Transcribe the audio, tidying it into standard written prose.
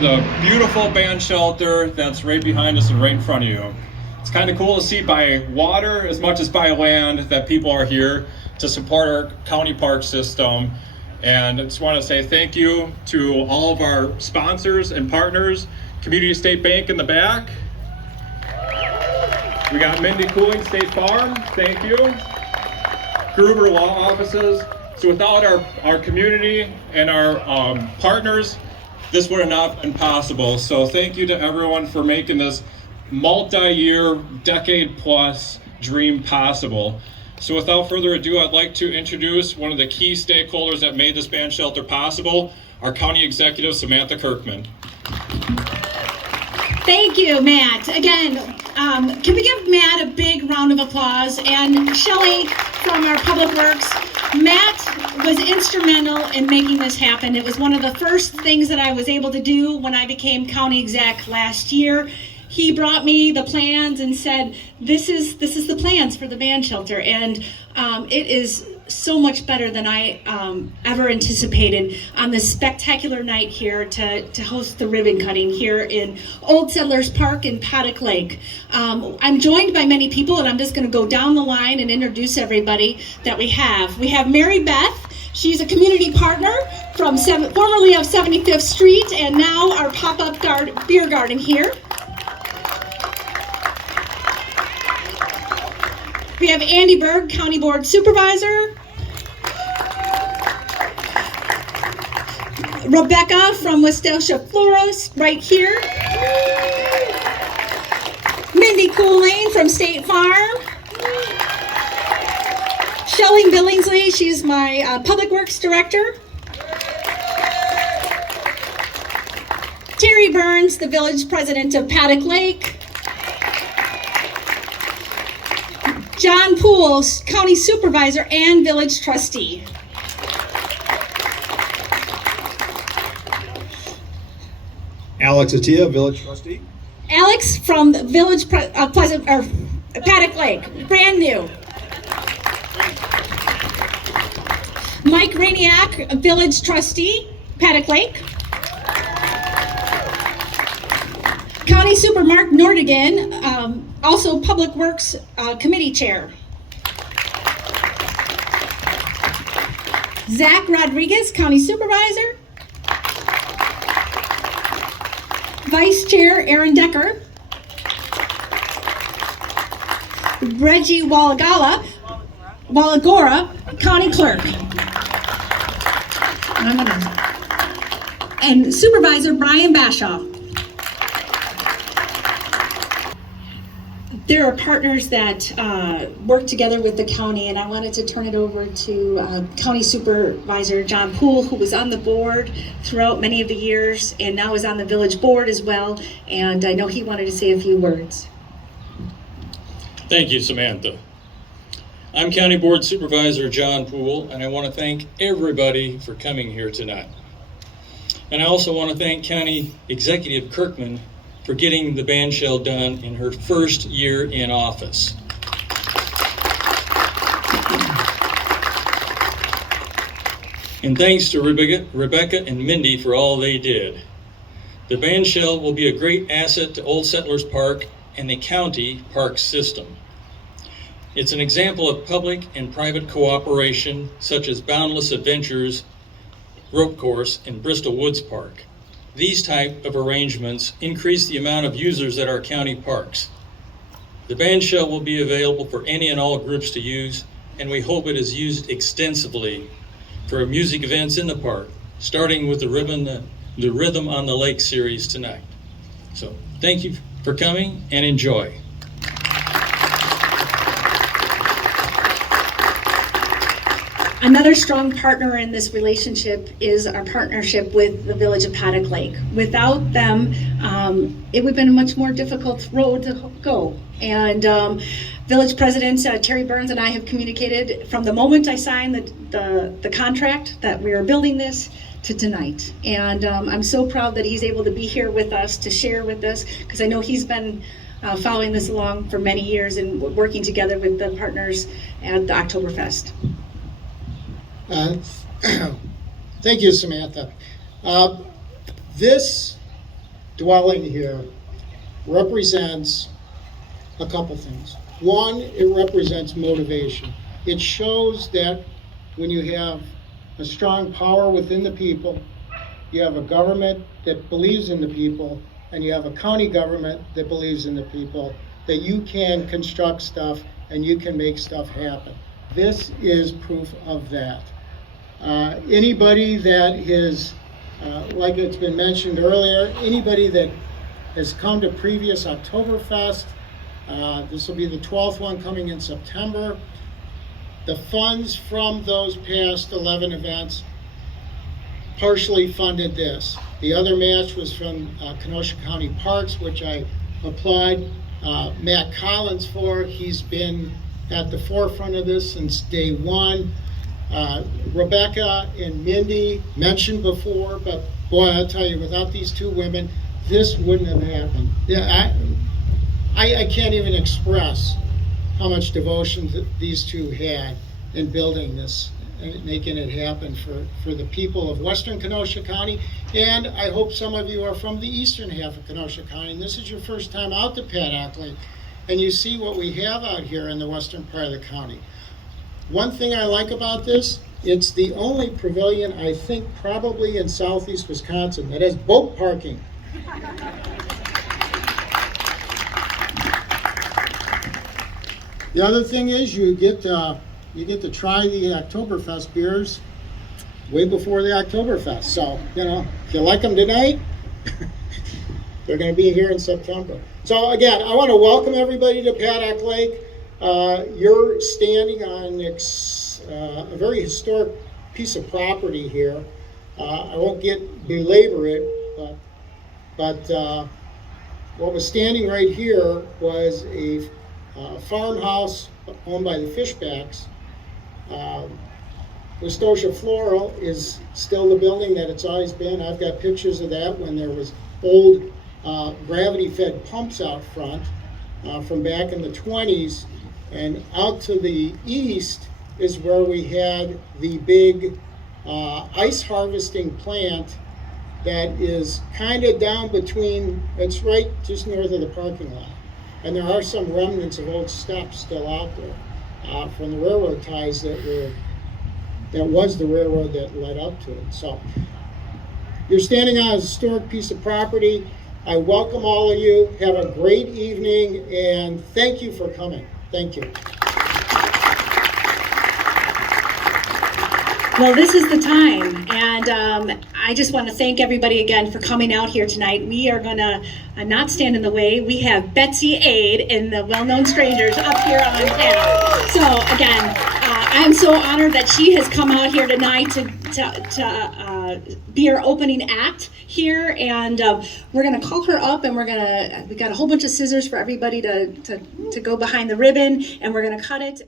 The beautiful band shelter that's right behind us and right in front of you. It's kind of cool to see by water as much as by land that people are here to support our county park system. And I just want to say thank you to all of our sponsors and partners. Community State Bank in the back. We got Mindy Cooling State Farm, thank you. Gruber Law Offices. So without our community and our partners, this would have not been possible. So thank you to everyone for making this multi-year, decade-plus dream possible. So without further ado, I'd like to introduce one of the key stakeholders that made this band shelter possible, our County Executive, Samantha Kirkman. Thank you, Matt. Again, can we give Matt a big round of applause? And Shelley from our Public Works. Matt was instrumental in making this happen. It was one of the first things that I was able to do when I became county exec last year. He brought me the plans and said, this is the plans for the band shelter. And it is so much better than I ever anticipated on this spectacular night here to host the ribbon cutting here in Old Settlers Park in Paddock Lake. I'm joined by many people, and I'm just going to go down the line and introduce everybody that we have. We have Mary Beth. She's a community partner from formerly of 75th Street and now our pop-up beer garden here. We have Andy Berg, County Board Supervisor. Rebecca from Wistecia Florist, right here. Mindy Cooling from State Farm. Shelley Billingsley, she's my Public Works Director. Terry Burns, the Village President of Paddock Lake. John Poole, County Supervisor and Village Trustee. Alex Attia, Village Trustee. Alex from the Village Paddock Lake, brand new. Mike Rainiak, Village Trustee, Paddock Lake. County Super Mark Nordigan, also Public Works Committee Chair. Zach Rodriguez, County Supervisor. Vice Chair Aaron Decker. Reggie Walagora, County Clerk. And Supervisor Brian Bashaw. There are partners that work together with the county, and I wanted to turn it over to County Supervisor John Poole, who was on the board throughout many of the years and now is on the village board as well, and I know he wanted to say a few words. Thank you, Samantha. I'm County Board Supervisor John Poole, and I want to thank everybody for coming here tonight. And I also want to thank County Executive Kirkman for getting the bandshell done in her first year in office. And thanks to Rebecca and Mindy for all they did. The bandshell will be a great asset to Old Settlers Park and the county park system. It's an example of public and private cooperation, such as Boundless Adventures rope course in Bristol Woods Park. These type of arrangements increase the amount of users at our county parks. The bandshell will be available for any and all groups to use, and we hope it is used extensively for music events in the park, starting with the Rhythm on the Lake series tonight. So thank you for coming and enjoy. Another strong partner in this relationship is our partnership with the Village of Paddock Lake. Without them, it would have been a much more difficult road to go. And Village President Terry Burns and I have communicated from the moment I signed the contract that we are building this to tonight. And I'm so proud that he's able to be here with us to share with us, because I know he's been following this along for many years and working together with the partners at the Oktoberfest. Thank you, Samantha. This dwelling here represents a couple things. One, it represents motivation. It shows that when you have a strong power within the people, you have a government that believes in the people, and you have a county government that believes in the people, that you can construct stuff and you can make stuff happen. This is proof of that. Anybody that is, like it's been mentioned earlier, anybody that has come to previous Oktoberfest, this will be the 12th one coming in September. The funds from those past 11 events partially funded this. The other match was from Kenosha County Parks, which I applied Matt Collins for. He's been at the forefront of this since day one. Rebecca and Mindy mentioned before, but boy, I'll tell you, without these two women, this wouldn't have happened. Yeah, I can't even express how much devotion these two had in building this and making it happen for the people of Western Kenosha County. And I hope some of you are from the eastern half of Kenosha County, and this is your first time out to Paddock Lake, and you see what we have out here in the western part of the county. One thing I like about this, it's the only pavilion, I think, probably in southeast Wisconsin that has boat parking. The other thing is you get to try the Oktoberfest beers way before the Oktoberfest. So, you know, if you like them tonight, they're going to be here in September. So again, I want to welcome everybody to Paddock Lake. You're standing on a very historic piece of property here. I won't belabor it, but what was standing right here was a farmhouse owned by the Fishbacks. Westosha Floral is still the building that it's always been. I've got pictures of that when there was old gravity-fed pumps out front from back in the 20s. And out to the east is where we had the big ice harvesting plant that is kind of down between, it's right just north of the parking lot. And there are some remnants of old steps still out there from the railroad ties that was the railroad that led up to it. So you're standing on a historic piece of property. I welcome all of you. Have a great evening, and thank you for coming. Thank you. Well, this is the time, and I just want to thank everybody again for coming out here tonight. We are going to not stand in the way. We have Betsy Aid and the Well-Known Strangers up here on panel. So again, I'm so honored that she has come out here tonight to be our opening act here, and we're going to call her up, and we got a whole bunch of scissors for everybody to go behind the ribbon, and we're going to cut it.